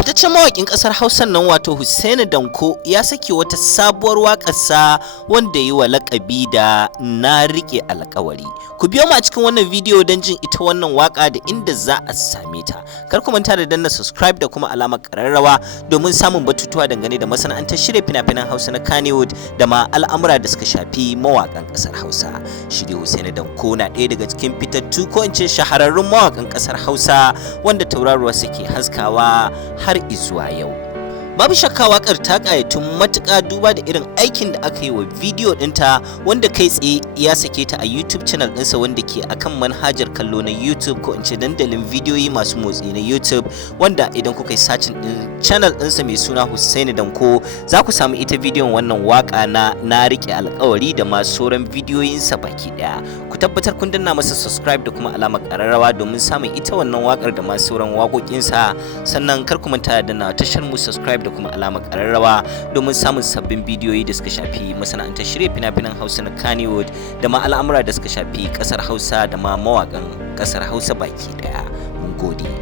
Fitaccen mawaƙin ƙasar Hausa nan wato Hussaini Danko ya saki wata sabuwar waƙarsa wanda yi wa laƙabi da na rike alƙawari. Ku biyo mu a cikin wannan bidiyo don jin ita wannan waƙa da inda za a same ta. Kar ku manta da danna subscribe da kuma alamar ƙararrawa domin samun batutuwa dangane da masana'antar shirya fina-finan Hausa na Kannywood da ma al'amura da suka shafi mawaƙan ƙasar Hausa. Shi dai Hussaini Danko na ɗaya daga cikin fitattu ko in ce shahararrun mawaƙan ƙasar Hausa wanda tauraruwa suke haskawa har izuwa yau. Babu shakka wakar ta ƙayatu matuƙa duba da irin aikin da aka yi wa bidiyo ɗinta wanda kai tsaye ya sake ta a YouTube channel ɗinsa wanda ke akan manhajar kallo na YouTube ko in ce dandalin bidiyoyi masu motsi na YouTube, wanda idan kuka yi searching ɗin channel ɗinsa mai suna Hussaini Danko za ku samu ita bidiyon wannan waka na rike alƙawari da ma sauran bidiyoyinsa baki ɗaya. Ku tabbatar kun danna masa subscribe da kuma alamar ƙararrawa domin samun ita wannan wakar da ma sauran waƙoƙinsa, sannan kar ku manta da danna tashar mu subscribe da kuma alamar ƙararrawa domin samun sabbin bidiyoyi da suka shafi masana'antar shirya fina-finan Hausa na Kannywood da ma al'amura da suka shafi ƙasar Hausa da ma mawaƙan ƙasar Hausa baki ɗaya. Mun gode.